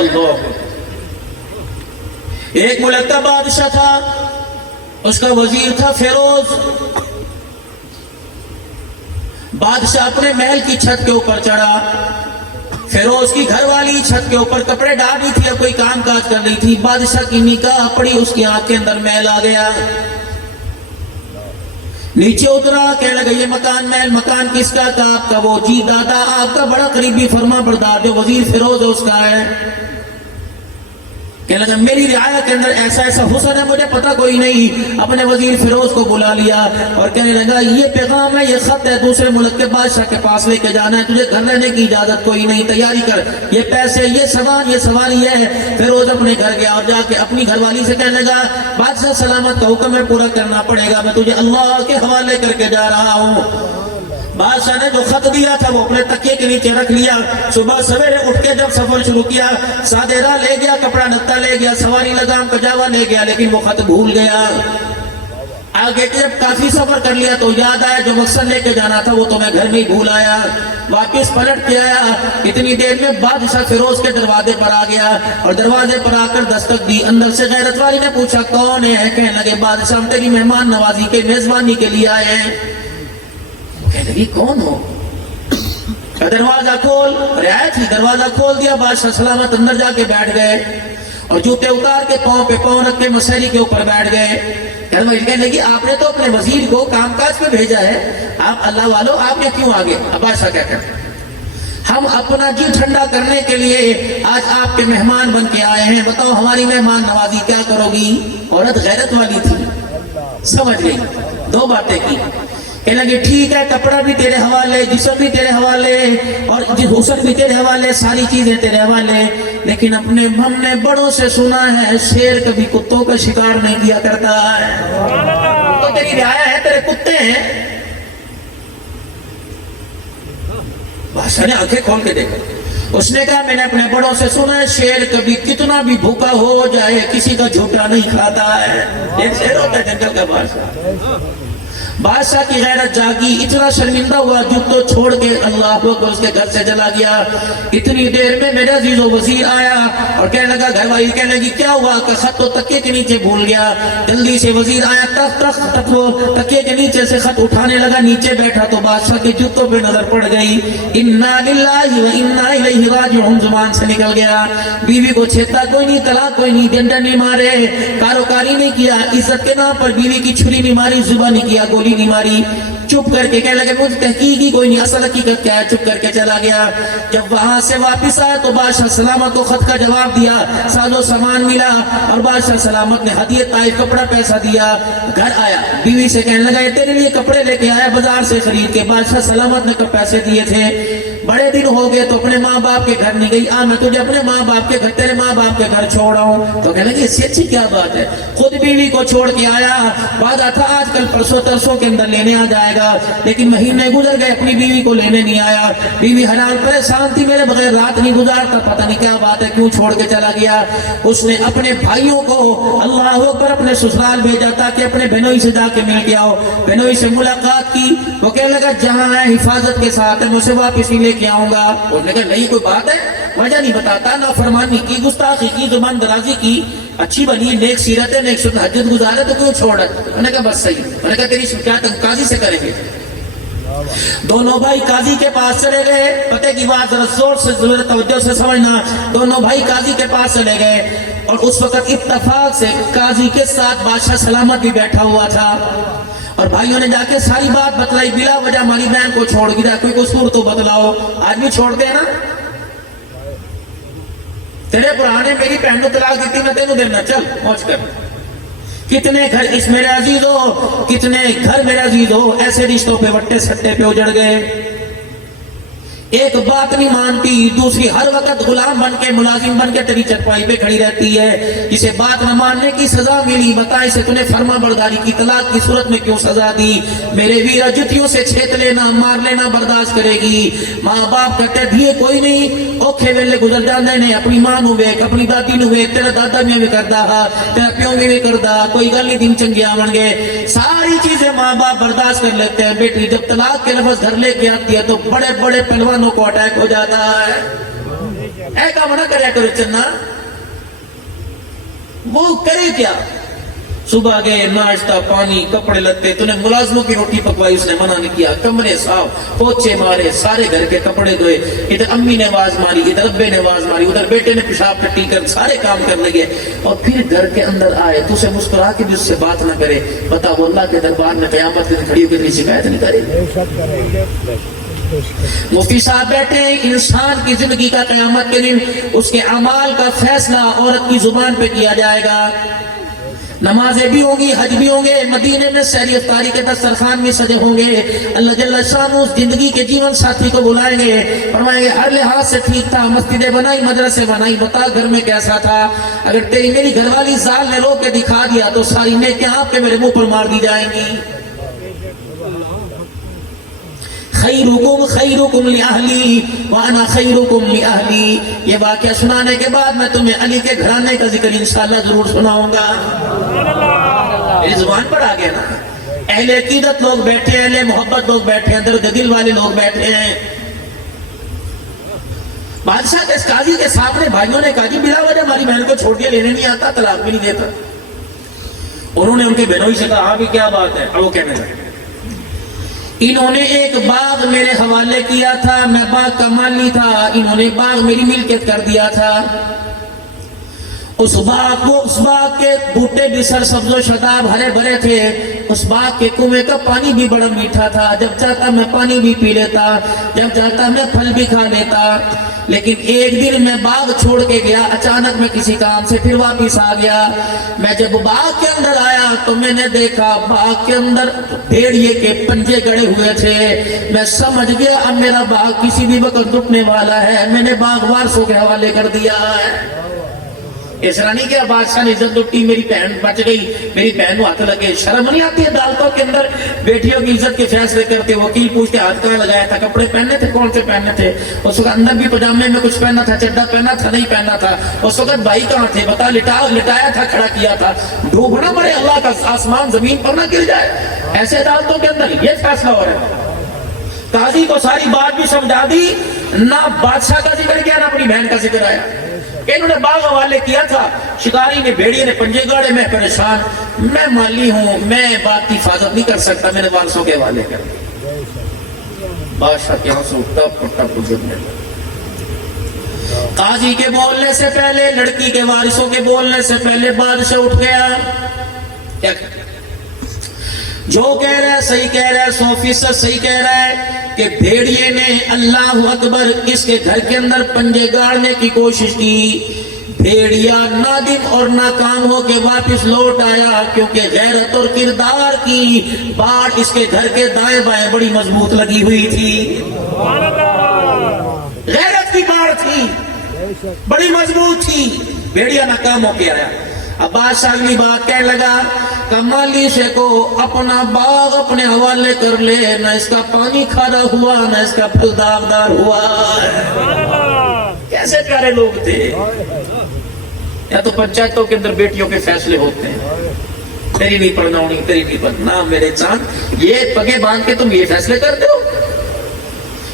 اللہ. ایک ملک کا بادشاہ تھا, اس کا وزیر تھا فیروز. بادشاہ اپنے محل کی چھت کے اوپر چڑھا. فیروز کی گھر والی چھت کے اوپر کپڑے ڈال رہی تھی اور کوئی کام کاج کر رہی تھی. بادشاہ کی نگاہ پڑی, اس کی آنکھ کے اندر میل آ گیا. نیچے اترا, کہنے لگا یہ مکان محل مکان کس کا تھا؟ آپ کا. وہ جی دادا آپ کا بڑا قریبی فرما بردار جو وزیر فیروز ہے اس کا ہے. کہنے لگا میری رعایا کے اندر ایسا ایسا حسن ہے مجھے پتہ کوئی نہیں. اپنے وزیر فیروز کو بلا لیا اور کہنے لگا یہ پیغام ہے, یہ خط ہے, دوسرے ملک کے بادشاہ کے پاس لے کے جانا ہے, تجھے گھر رہنے کی اجازت کوئی نہیں, تیاری کر, یہ پیسے, یہ سامان یہ ہے. فیروز اپنے گھر گیا اور جا کے اپنی گھر والی سے کہنے لگا بادشاہ سلامت کا حکم ہے پورا کرنا پڑے گا, میں تجھے اللہ کے حوالے کر کے جا رہا ہوں. بادشاہ نے جو خط دیا تھا وہ اپنے تکیے کے نیچے رکھ لیا. صبح سویرے اٹھ کے جب سفر شروع کیا, سادے راہ لے گیا, کپڑا نتا لے گیا, سواری لگام پجاوا لے گیا, لیکن وہ خط بھول گیا. آگے جب کافی سفر کر لیا تو یاد آیا جو مقصد لے کے جانا تھا وہ تو میں گھر میں ہی بھول آیا. واپس پلٹ کے آیا, اتنی دیر میں بادشاہ فیروز کے دروازے پر آ گیا اور دروازے پر آ کر دستک دی. اندر سے غیرت والی نے پوچھا کون ہے؟ کہنے لگے بادشاہ ہم تیری مہمان نوازی کے میزبانی کے لیے آئے ہیں. کہنے لگی کون ہو؟ دروازہ کھول. رعایت ہی دروازہ کھول دیا. بادشاہ سلامت اندر جا کے بیٹھ گئے اور جوتے اتار کے پاؤں پہ پاؤں رکھ کے مسیری کے اوپر بیٹھ گئے. کہنے لگی آپ نے تو اپنے وزیر کو کام کاج پہ بھیجا ہے, آپ اللہ والو آپ نے کیوں آگے؟ اب بادشاہ کہتے ہیں ہم اپنا جی ٹھنڈا کرنے کے لیے آج آپ کے مہمان بن کے آئے ہیں, بتاؤ ہماری مہمان نوازی کیا کرو گی؟ عورت غیرت والی تھی, سمجھ گئی, دو باتیں کی. کہنے لگے ٹھیک ہے, کپڑا بھی تیرے حوالے, جسم بھی تیرے حوالے, اور حسن بھی تیرے حوالے, ساری چیزیں تیرے حوالے, لیکن اپنے ہم نے بڑوں سے سنا ہے شیر کبھی کتوں کا شکار نہیں کیا کرتا ہے. تو تیری رعایا ہے, تیرے کتے ہیں. بادشاہ نے آنکھیں کھول کے دیکھا. اس نے کہا میں نے اپنے بڑوں سے سنا ہے شیر کبھی کتنا بھی بھوکا ہو جائے کسی کا جھوٹا نہیں کھاتا ہے. ایک شیر ہوتا ہے جنگل کا بادشاہ. بادشاہ کی غیرت جاگی, اتنا شرمندہ ہوا جوتوں چھوڑ کے اللہ اکبر اس کے گھر سے چلا گیا. اتنی دیر میں میرا عزیز و وزیر آیا اور کہنے لگا, گھر والی کہنے لگی کیا ہوا؟ کہ خط تو تکیے کے نیچے بھول گیا. جلدی سے وزیر آیا, تخت وہ تکیے کے نیچے سے خط اٹھانے لگا, نیچے بیٹھا تو بادشاہ کے جوتوں پہ نظر پڑ گئی. انا للہ و انا الیہ راجعون زبان سے نکل گیا. بیوی کو چھیتا کوئی نہیں, طلاق کوئی نہیں, ڈنڈا نہیں مارے, کاروکاری نہیں کیا, عزت کے نام پر بیوی کی چھری نہیں ماری, ذبح نہیں کیا, گولی نہیں ماری. چپ کر کے کہنے لگے مجھے تحقیق ہی کوئی نہیں, اصل حقیقت کیا ہے. چپ کر کے چلا گیا. جب وہاں سے واپس آیا تو بادشاہ سلامت کو خط کا جواب دیا, ساز و سامان ملا اور بادشاہ سلامت نے ہدیہ طائف کپڑا پیسہ دیا. گھر آیا, بیوی سے کہنے لگا یہ تیرے لیے کپڑے لے کے آیا بازار سے خرید کے. بادشاہ سلامت نے پیسے دیے تھے, بڑے دن ہو گئے تو اپنے ماں باپ کے گھر نہیں گئی, میں تجھے اپنے ماں باپ کے گھر, تیرے ماں باپ کے گھر چھوڑا ہوں. تو کہنے لگے اس سے اچھی کیا بات ہے, خود بیوی کو چھوڑ کے آیا. وعدہ تھا آج کل پرسوں ترسوں کے اندر لینے آ جائے گا, لیکن مہینے گزر گئے اپنی بیوی کو لینے نہیں آیا. بیوی حیران پریشان تھی, میرے بغیر رات نہیں گزارتا, پتہ نہیں کیا بات ہے, کیوں چھوڑ کے چلا گیا. اس نے اپنے بھائیوں کو اللہ اکبر اپنے سسرال بھیجا تاکہ اپنے بہنوئی سے جا کے مل کے آؤ. بہنوئی سے ملاقات کی, وہ کہنے لگا جہاں ہے حفاظت کے ساتھ ہے, مجھ سے واپس نہیں لے کے آؤں گا. انہوں نے کہا نہیں کوئی بات ہے, وجہ نہیں بتاتا, نافرمانی کی, گستاخی کی, زبان درازی کی, اچھی بنی, نیک سیرت ہے, نیک تہجد گزارے تو کیوں چھوڑا. میں نے کہا بس صحیح. میں نے کہا تیری شکایت ہم قاضی سے کریں گے. دونوں بھائی قاضی کے پاس چلے گئے. پتے کی بات ذرا زور سے توجہ سے سمجھنا. دونوں بھائی قاضی کے پاس چلے گئے اور اس وقت اتفاق سے قاضی کے ساتھ بادشاہ سلامت بھی بیٹھا ہوا تھا. اور بھائیوں نے جا کے ساری بات بتلائی. بلا وجہ ہماری بہن کو چھوڑ گیا, کوئی قصور تو بتلاؤ. آج بھی چھوڑتے ہیں نا, تیرے پرانے میری بہن کو طلاق دیتی, میں تینوں دینا, چل موج کر. کتنے گھر اس میرے عزیز ہو, کتنے گھر میرے عزیز ہو ایسے رشتوں پہ وٹے سٹے پہ اجڑ گئے. ایک بات نہیں مانتی, دوسری ہر وقت غلام بن کے, ملازم بن کے تیری چرپائی پہ کھڑی رہتی ہے. جسے بات نہ ماننے کی سزا ملی, بتا اسے تو نے فرما برداری کی طلاق کی صورت میں کیوں سزا دی. میرے ویرا جتیوں سے چھیت لینا, مار لینا برداشت کرے گی. ماں باپ کہتے دیے کوئی نہیں, اوکھے ویلے گزر جاندے نے, اپنی ماں نو ویک, اپنی دادی نو ویک, تیرا دادا میں بھی کردا, تیرا پیوں میں بھی کردا, کوئی گل نہیں دن چنگے آون گے. ساری چیزیں ماں باپ برداشت کر لیتے ہیں. بیٹی جب طلاق کے لفظ گھر لے کے آتی ہے تو بڑے بڑے پہلوانوں کو اٹیک ہو جاتا ہے. اے کام نہ کریا کرو چنا. وہ کرے کیا؟ صبح گئے, ناشتہ پانی کپڑے لتے, تو نے ملازموں کی روٹی پکوائی, اس نے منع نہیں کیا, کمرے صاف, پوچھے مارے, سارے گھر کے کپڑے دھوئے, ادھر امی نے آواز ماری, ادھر ابے نے آواز ماری, ادھر بیٹے نے پیشاب ٹٹی کر سارے کام کرنے لگے, اور پھر گھر کے اندر آئے تو اسے مسکرا کے بھی اس سے بات نہ کرے. بتا وہ اللہ کے دربار میں قیامت کے دن کھڑی ہو کے اتنی شکایت نہیں کرے. مفتی صاحب بیٹھے ہیں, انسان کی زندگی کا قیامت کے دن اس کے اعمال کا فیصلہ عورت کی زبان پہ کیا جائے گا. نمازیں بھی ہوں گی, حج بھی ہوں گے, مدینے میں سحری افطاری کے دسترخوان میں سجے ہوں گے. اللہ جل شانہ اس زندگی کے جیون ساتھی کو بلائیں گے, فرمائیں گے ہر لحاظ سے ٹھیک تھا, مسجدیں بنائی, مدرسے بنائی, بتا گھر میں کیسا تھا؟ اگر تیری میری گھر والی زال نے رو کے دکھا دیا تو ساری نیکیاں آپ کے میرے منہ پر مار دی جائیں گی. خیرکم خیرکم لأہلی وانا خیرکم لأہلی. یہ واقعہ سنانے کے بعد میں تمہیں علی کے گھرانے کا ذکر انشاءاللہ ضرور سناؤں گا. میری زبان پر آ گیا نا. اہل عقیدت لوگ بیٹھے ہیں, اہل محبت لوگ بیٹھے ہیں, درد دل والے لوگ بیٹھے ہیں. بادشاہ کے قاضی کے سامنے بھائیوں نے کہا جی بلا وجہ ہماری بہن کو چھوڑ کے لینے نہیں آتا, طلاق بھی نہیں دیتا. انہوں نے ان کے بہنوئی سے کہا ہاں بھی کیا بات ہے؟ اب وہ کہنے لگے انہوں نے ایک باغ میرے حوالے کیا تھا, میں باغ کا مالی تھا, انہوں نے باغ میری ملکیت کر دیا تھا. اس باغ کے بوٹے بھی سرسبز و شاداب ہرے بھرے تھے. اس باغ کے کنویں کا پانی بھی بڑا میٹھا تھا, جب چاہتا میں پانی بھی پی لیتا, جب چاہتا میں پھل بھی کھا لیتا. لیکن ایک دن میں باغ چھوڑ کے گیا, اچانک میں کسی کام سے پھر واپس آ گیا. میں جب باغ کے اندر آیا تو میں نے دیکھا باغ کے اندر بھیڑیے کے پنجے گڑے ہوئے تھے. میں سمجھ گیا اب میرا باغ کسی بھی وقت ٹوٹنے والا ہے. میں نے باغ وارثوں کے حوالے کر دیا ہے. اس طرح نہیں کیا بادشاہ نے عزت لوٹی, میری بہن بچ گئی, میری بہن کو ہاتھ لگے. شرم نہیں آتی ہے عدالتوں کے اندر بیٹیوں کی عزت کے فیصلے کرتے؟ وکیل پوچھتے ہاتھ کہاں لگایا تھا, کپڑے پہننے تھے, کون سے پہننے تھے, اس وقت اندر بھی پجامے میں کچھ پہنا تھا, چڈا پہنا تھا, نہیں پہنا تھا, اس وقت بھائی کہاں تھے, بتا, لٹایا تھا, کھڑا کیا تھا. ڈوبنا پڑے اللہ کا آسمان زمین پر نہ گر جائے. ایسے عدالتوں کے اندر یہ فیصلہ ہو رہا ہے. قاضی کو ساری بات بھی سمجھا دی, نہ بادشاہ کا ذکر کیا, نہ اپنی بہن کا ذکر آیا. کہ انہوں نے باغ حوالے کیا تھا, شکاری نے, بھیڑیے نے پنجے گاڑے, میں پریشان, میں مالی ہوں, میں بات کی حفاظت نہیں کر سکتا, میں نے وارثوں کے حوالے کر دیا. بادشاہ کے یہاں سے اٹھتا پٹا گزرنے لگا. قاضی کے بولنے سے پہلے, لڑکی کے وارثوں کے بولنے سے پہلے بادشاہ اٹھ گیا. کیا جو کہہ رہا ہے صحیح کہہ رہا ہے, 100% صحیح کہہ رہا ہے کہ بھیڑیے نے اللہ اکبر اس کے گھر کے اندر پنجے گاڑنے کی کوشش کی. بھیڑیا نادم اور ناکام ہو کے واپس لوٹ آیا, کیونکہ غیرت اور کردار کی باڑ اس کے گھر کے دائیں بائیں بڑی مضبوط لگی ہوئی تھی. غیرت کی باڑ تھی, بڑی مضبوط تھی. بھیڑیا ناکام ہو کے آیا. اب بادشاہ اگلی بات کہنے لگا, کمالی سے کو اپنا باغ اپنے حوالے کر لے, نہ اس کا پانی کھارا ہوا, نہ اس کا پھل داغدار ہوا. کیسے پیارے لوگ تھے. یا تو پنچایتوں کے اندر بیٹیوں کے فیصلے ہوتے ہیں, تیری نہیں پڑھنا ہونی, تیری نہیں پڑھنا, میرے چاند یہ پگے باندھ کے تم یہ فیصلے کرتے ہو.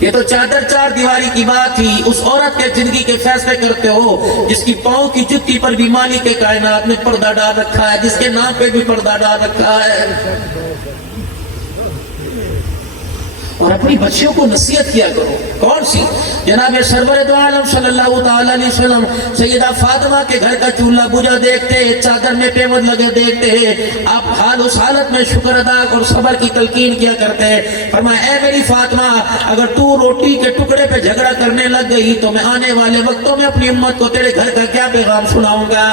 یہ تو چادر چار دیواری کی بات تھی. اس عورت کے زندگی کے فیصلے کرتے ہو جس کی پاؤں کی جتی پر بھی مالک کے کائنات نے پردہ ڈال رکھا ہے, جس کے نام پہ بھی پردہ ڈال رکھا ہے. اور اپنی بچیوں کو نصیحت کیا کرو. کون سی؟ جناب سرور دو عالم صلی اللہ تعالی علیہ وسلم سیدہ فاطمہ کے گھر کا چولہا بجھا دیکھتے, چادر میں پیمد لگے دیکھتے, آپ حال اس حالت میں شکر ادا اور صبر کی تلقین کیا کرتے. فرمایا اے میری فاطمہ, اگر تو روٹی کے ٹکڑے پہ جھگڑا کرنے لگ گئی تو میں آنے والے وقتوں میں اپنی امت کو تیرے گھر کا کیا پیغام سناؤں گا.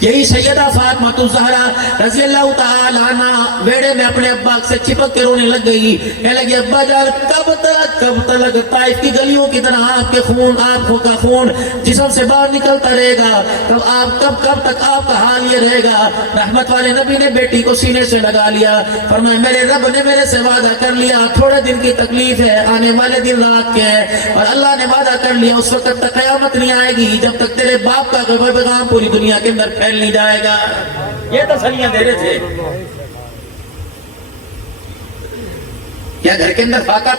یہی سیدہ فاطمہ الزہرا رضی اللہ تعالی عنہ ویڑے میں اپنے ابا سے چپک کے رونے لگ گئی. کہنے لگی ابا جان کب تک طائف کی گلیوں کی طرح آپ کے خون, آنکھوں کا خون جسم سے باہر نکلتا رہے گا, کب تک آپ کا حال یہ رہے گا. رحمت والے نبی نے بیٹی کو سینے سے لگا لیا. فرمایا میرے رب نے میرے سے وعدہ کر لیا, تھوڑے دن کی تکلیف ہے, آنے والے دن رات کے ہے, اور اللہ نے وعدہ کر لیا اس وقت تک قیامت نہیں آئے گی جب تک تیرے باپ کا پیغام پوری دنیا کے اندر پھیل نہیں جائے گا. یہ تسلیاں دے رہے تھے. یا گھر کے اندر فاقہ پڑ